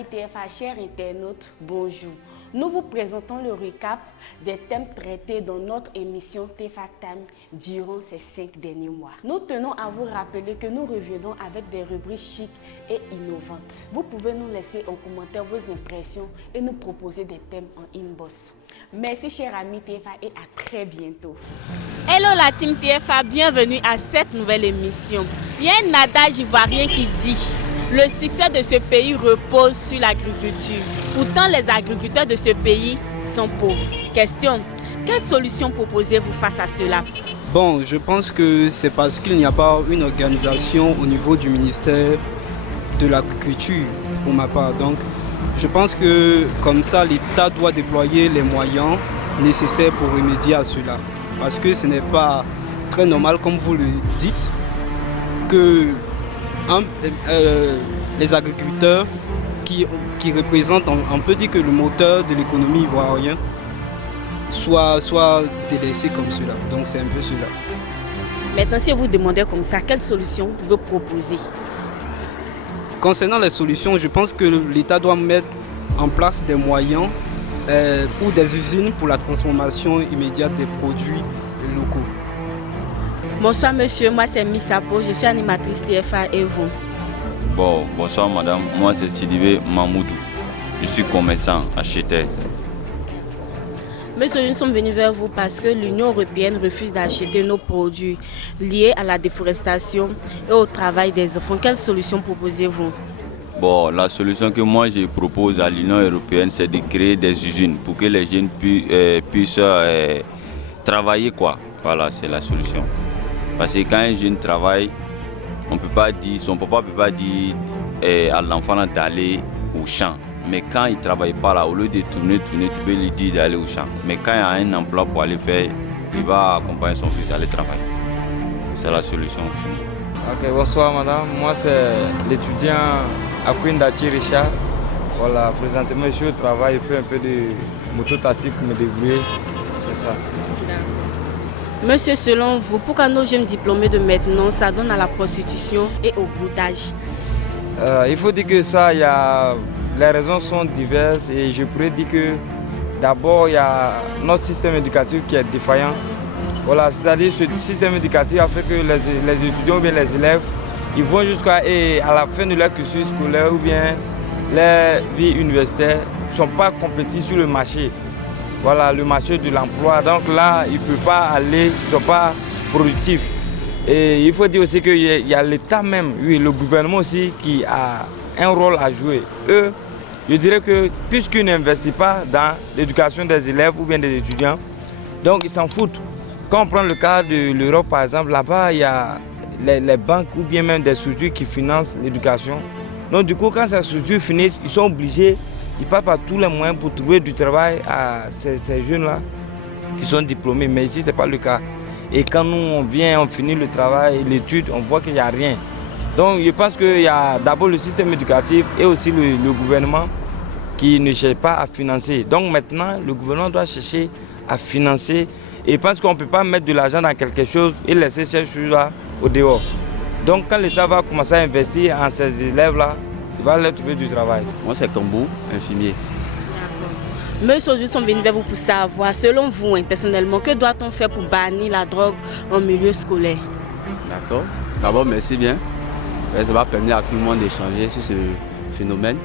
amis TFA, chers internautes, bonjour. Nous vous présentons le récap des thèmes traités dans notre émission TFA Time durant ces 5 derniers mois. Nous tenons à vous rappeler que nous reviendrons avec des rubriques chics et innovantes. Vous pouvez nous laisser en commentaire vos impressions et nous proposer des thèmes en inbox. Merci chers amis TFA et à très bientôt. Hello la team TFA, bienvenue à cette nouvelle émission. Il y a un adage ivoirien qui dit: le succès de ce pays repose sur l'agriculture. Pourtant, les agriculteurs de ce pays sont pauvres. Question: quelle solution proposez-vous face à cela? Bon, je pense que c'est parce qu'il n'y a pas une organisation au niveau du ministère de l'agriculture pour ma part. Donc, je pense que comme ça, l'État doit déployer les moyens nécessaires pour remédier à cela. Parce que ce n'est pas très normal, comme vous le dites, que les agriculteurs qui représentent, on peut dire que le moteur de l'économie ivoirienne, soit délaissé comme cela. Donc c'est un peu cela. Maintenant, si vous demandez comme ça, quelle solution vous pouvez proposer? Concernant les solutions, je pense que l'État doit mettre en place des moyens ou des usines pour la transformation immédiate des produits locaux. Bonsoir monsieur, moi c'est Miss Apo, je suis animatrice TFA et vous? Bon, bonsoir madame, moi c'est Sidibé Mamoudou, je suis commerçant à Chétel. Monsieur, nous sommes venus vers vous parce que l'Union européenne refuse d'acheter nos produits liés à la déforestation et au travail des enfants. Quelle solution proposez-vous? Bon, la solution que moi je propose à l'Union européenne, c'est de créer des usines pour que les jeunes puissent travailler quoi. Voilà, c'est la solution. Parce que quand un jeune travaille, on peut pas dire, son papa ne peut pas dire à l'enfant d'aller au champ. Mais quand il ne travaille pas là, au lieu de tourner, tu peux lui dire d'aller au champ. Mais quand il a un emploi pour aller faire, il va accompagner son fils à aller travailler. C'est la solution aussi. Ok, bonsoir madame. Moi c'est l'étudiant Akwindachi Richard. Voilà, présentement je suis au travail, je fais un peu de moto-taxi pour me débrouiller. C'est ça. Monsieur, selon vous, pourquoi nos jeunes diplômés de maintenant s'adonnent à la prostitution et au brodage? Il faut dire que ça, les raisons sont diverses et je pourrais dire que d'abord il y a notre système éducatif qui est défaillant. Voilà, c'est-à-dire ce système éducatif a fait que les étudiants ou bien les élèves, ils vont jusqu'à la fin de leur cursus scolaire ou bien leur vie universitaire, ne sont pas compétitifs sur le marché. Voilà, le marché de l'emploi. Donc là, ils ne peuvent pas aller, ils ne sont pas productifs. Et il faut dire aussi qu'il y a l'État même, oui, le gouvernement aussi qui a un rôle à jouer. Eux, je dirais que puisqu'ils n'investissent pas dans l'éducation des élèves ou bien des étudiants, donc ils s'en foutent. Quand on prend le cas de l'Europe par exemple, là-bas il y a les banques ou bien même des structures qui financent l'éducation. Donc du coup quand ces structures finissent, ils sont obligés, ils passent par tous les moyens pour trouver du travail à ces jeunes-là qui sont diplômés. Mais ici ce n'est pas le cas. Et quand nous on vient, on finit le travail, l'étude, on voit qu'il n'y a rien. Donc je pense qu'il y a d'abord le système éducatif et aussi le gouvernement qui ne cherche pas à financer. Donc maintenant, le gouvernement doit chercher à financer. Et je pense qu'on ne peut pas mettre de l'argent dans quelque chose et laisser ces choses-là au dehors. Donc quand l'État va commencer à investir en ces élèves-là, il va leur trouver du travail. Moi c'est Kambou, infirmier. Monsieur, nous sommes venus vers vous pour savoir, selon vous, personnellement, que doit-on faire pour bannir la drogue en milieu scolaire? D'accord. D'abord, merci bien. Ça va permettre à tout le monde d'échanger sur ce phénomène.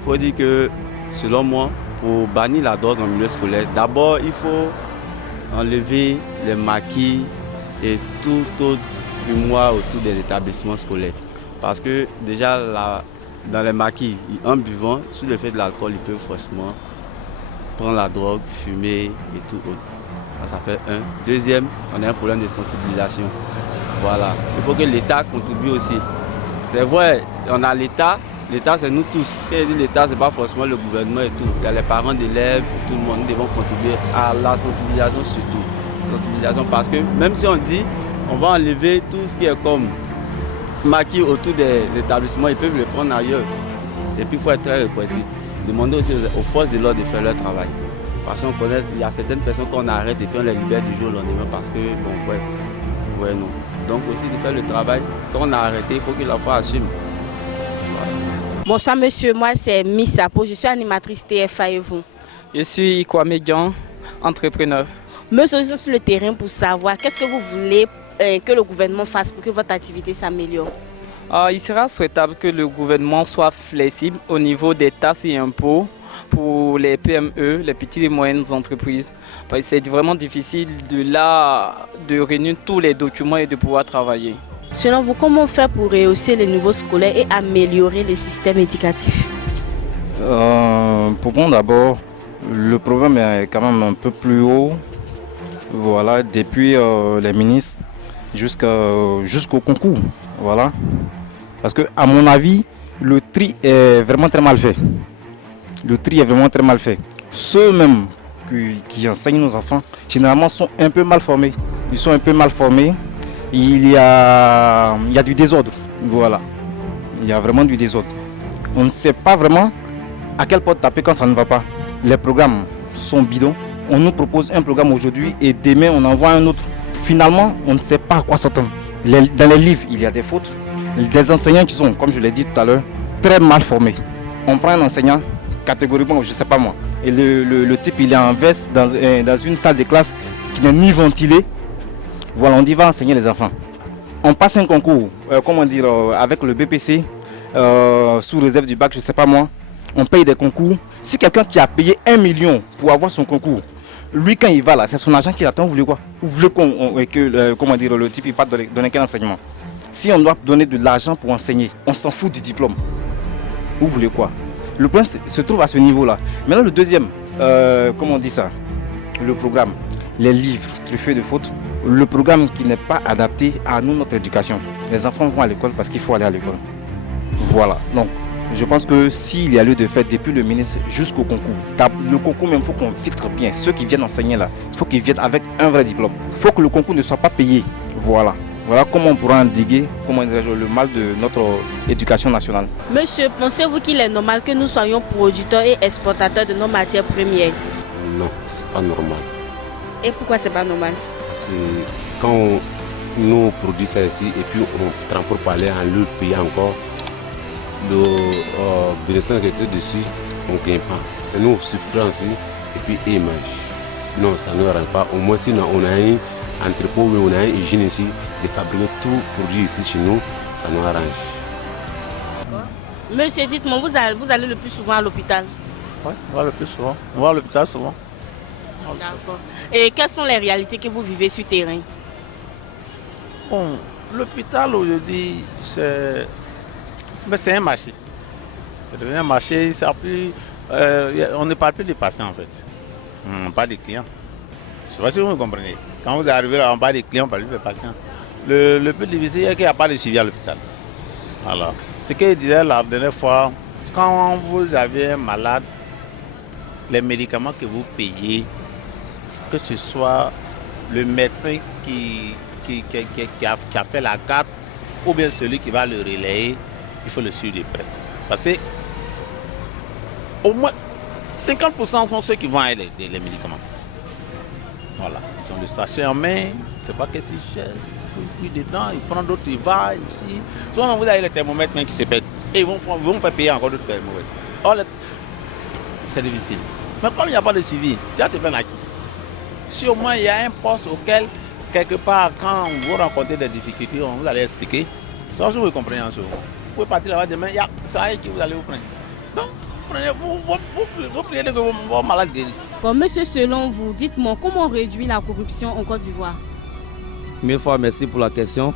Il faut dire que, selon moi, pour bannir la drogue en milieu scolaire, d'abord, il faut enlever les maquis et tout autre fumoir autour des établissements scolaires. Parce que déjà, dans les maquis, en buvant, sous l'effet de l'alcool, ils peuvent forcément prendre la drogue, fumer et tout autre. Ça fait un. Deuxième, on a un problème de sensibilisation. Voilà. Il faut que l'État contribue aussi. C'est vrai, on a l'État. L'État, c'est nous tous. Quand je dis l'État, ce n'est pas forcément le gouvernement et tout. Il y a les parents d'élèves, tout le monde. Nous devons contribuer à la sensibilisation surtout. Sensibilisation parce que même si on dit on va enlever tout ce qui est comme maquis autour des établissements, ils peuvent le prendre ailleurs. Et puis il faut être très répressif. Demander aussi aux forces de l'ordre de faire leur travail. Parce qu'on connaît, il y a certaines personnes qu'on arrête et puis on les libère du jour au lendemain parce que, bon, ouais, non. Donc aussi de faire le travail, quand on a arrêté, il faut que l'enfant assume. Voilà. Bonsoir monsieur, moi c'est Miss Sapo, je suis animatrice TFA et vous? Je suis Kwame Dian, entrepreneur. Monsieur, nous sommes sur le terrain pour savoir qu'est-ce que vous voulez que le gouvernement fasse pour que votre activité s'améliore. Il sera souhaitable que le gouvernement soit flexible au niveau des taxes et impôts pour les PME, les petites et moyennes entreprises. Parce que c'est vraiment difficile de réunir tous les documents et de pouvoir travailler. Selon vous, comment faire pour rehausser les niveaux scolaires et améliorer les systèmes éducatifs? Pour moi d'abord, le programme est quand même un peu plus haut. Voilà, depuis les ministres jusqu'au concours. Voilà. Parce que à mon avis, le tri est vraiment très mal fait. Le tri est vraiment très mal fait. Ceux même qui enseignent nos enfants, généralement sont un peu mal formés. Ils sont un peu mal formés. Il y a du désordre. Voilà. Il y a vraiment du désordre. On ne sait pas vraiment à quelle porte taper quand ça ne va pas. Les programmes sont bidons. On nous propose un programme aujourd'hui et demain on envoie un autre. Finalement, on ne sait pas à quoi s'attendre. Dans les livres, il y a des fautes. Des enseignants qui sont, comme je l'ai dit tout à l'heure, très mal formés. On prend un enseignant, catégoriquement, je ne sais pas moi, et le type il est en veste dans une salle de classe qui n'est ni ventilée. Voilà, on dit va enseigner les enfants. On passe un concours, avec le BPC, sous réserve du bac, je ne sais pas moi. On paye des concours. Si quelqu'un qui a payé 1 million pour avoir son concours, lui quand il va là, c'est son argent qui attend, vous voulez quoi? Vous voulez que le type il pas donner quel enseignement? Si on doit donner de l'argent pour enseigner, on s'en fout du diplôme. Vous voulez quoi? Le problème se trouve à ce niveau-là. Maintenant le deuxième, le programme, les livres truffés de fautes, le programme qui n'est pas adapté à nous, notre éducation. Les enfants vont à l'école parce qu'il faut aller à l'école. Voilà, donc je pense que s'il y a lieu de faire depuis le ministre jusqu'au concours, le concours même, il faut qu'on filtre bien. Ceux qui viennent enseigner là, il faut qu'ils viennent avec un vrai diplôme. Il faut que le concours ne soit pas payé. Voilà. Voilà comment on pourra endiguer le mal de notre éducation nationale. Monsieur, pensez-vous qu'il est normal que nous soyons producteurs et exportateurs de nos matières premières? Non, c'est pas normal. Et pourquoi c'est pas normal? C'est quand nous produisons ça ici et puis on transporte pour aller en l'autre pays encore, le bénéfice qui est dessus, on ne gagne pas. C'est nous souffrons ici et puis ils mangent. Sinon ça ne rend pas. Au moins sinon on a un entrepôt où on a une usine ici, de fabriquer tout produit ici chez nous, ça nous arrange. Monsieur, dites-moi, vous allez le plus souvent à l'hôpital? Oui, on va le plus souvent. On va à l'hôpital souvent. D'accord. Et quelles sont les réalités que vous vivez sur terrain? Bon, l'hôpital aujourd'hui, c'est un marché. C'est devenu un marché, on ne parle plus des patients en fait. On parle des clients. Je ne sais pas si vous me comprenez. Quand vous arrivez là, on parle des clients, on parle plus des patients. Le plus difficile, c'est qu'il n'y a pas de suivi à l'hôpital. Alors, ce que je disais la dernière fois, quand vous avez un malade, les médicaments que vous payez, que ce soit le médecin qui a fait la carte ou bien celui qui va le relayer, il faut le suivre de près. Parce que au moins 50% sont ceux qui vont aller les médicaments. Voilà, ils ont le sachet en main, c'est pas que c'est cher, il puis dedans, il prend d'autres, il va ici. Souvent vous avez les thermomètres même qui se pètent et ils vont faire payer encore d'autres thermomètres. Or, c'est difficile. Mais comme il n'y a pas de suivi, tu as te faire acquis. Si au moins il y a un poste auquel, quelque part, quand vous rencontrez des difficultés, on vous allez expliquer. Sans que vous comprenez en ce moment. Vous pouvez partir là-bas demain, il y a ça qui vous allez vous prendre. Donc, vous priez que vos malades guérissent. Bon, monsieur, selon vous, dites-moi, comment on réduit la corruption en Côte d'Ivoire? 1000 fois merci pour la question.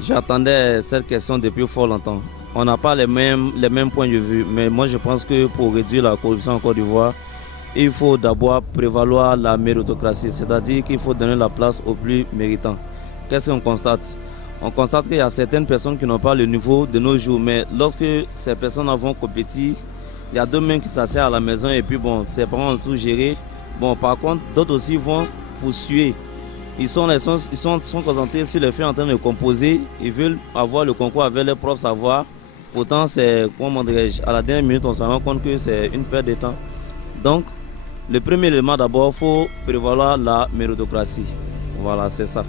J'attendais cette question depuis fort longtemps. On n'a pas les mêmes points de vue, mais moi je pense que pour réduire la corruption en Côte d'Ivoire, il faut d'abord prévaloir la méritocratie, c'est-à-dire qu'il faut donner la place aux plus méritants. Qu'est-ce qu'on constate? On constate qu'il y a certaines personnes qui n'ont pas le niveau de nos jours, mais lorsque ces personnes vont compétir, il y a deux mêmes qui s'asseyent à la maison et puis bon, ses parents ont tout géré. Bon, par contre, d'autres aussi vont poursuivre. Ils sont concentrés sur le fait en train de composer, ils veulent avoir le concours avec leur propre savoir. Pourtant, à la dernière minute, on se rend compte que c'est une perte de temps. Donc, le premier élément d'abord, il faut prévaloir la méritocratie. Voilà, c'est ça.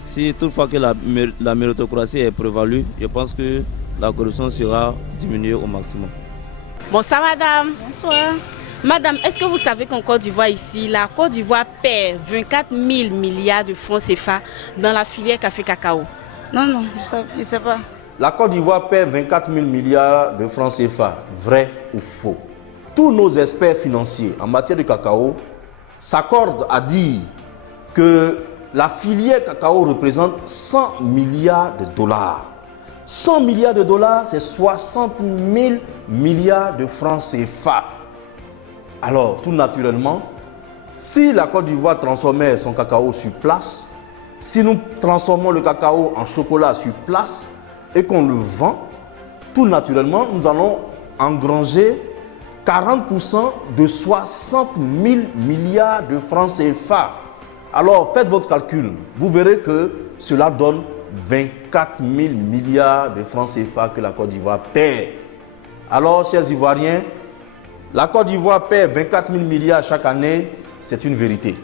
Si toutefois que la méritocratie est prévalue, je pense que la corruption sera diminuée au maximum. Bonsoir madame. Bonsoir. Madame, est-ce que vous savez qu'en Côte d'Ivoire ici, la Côte d'Ivoire perd 24 000 milliards de francs CFA dans la filière café-cacao? Non, je ne sais pas. La Côte d'Ivoire perd 24 000 milliards de francs CFA. Vrai ou faux? Tous nos experts financiers en matière de cacao s'accordent à dire que la filière cacao représente 100 milliards de dollars. 100 milliards de dollars, c'est 60 000 milliards de francs CFA. Alors, tout naturellement, si la Côte d'Ivoire transformait son cacao sur place, si nous transformons le cacao en chocolat sur place et qu'on le vend, tout naturellement, nous allons engranger 40% de 60 000 milliards de francs CFA. Alors, faites votre calcul. Vous verrez que cela donne 24 000 milliards de francs CFA que la Côte d'Ivoire perd. Alors, chers Ivoiriens, la Côte d'Ivoire perd 24 000 milliards chaque année, c'est une vérité.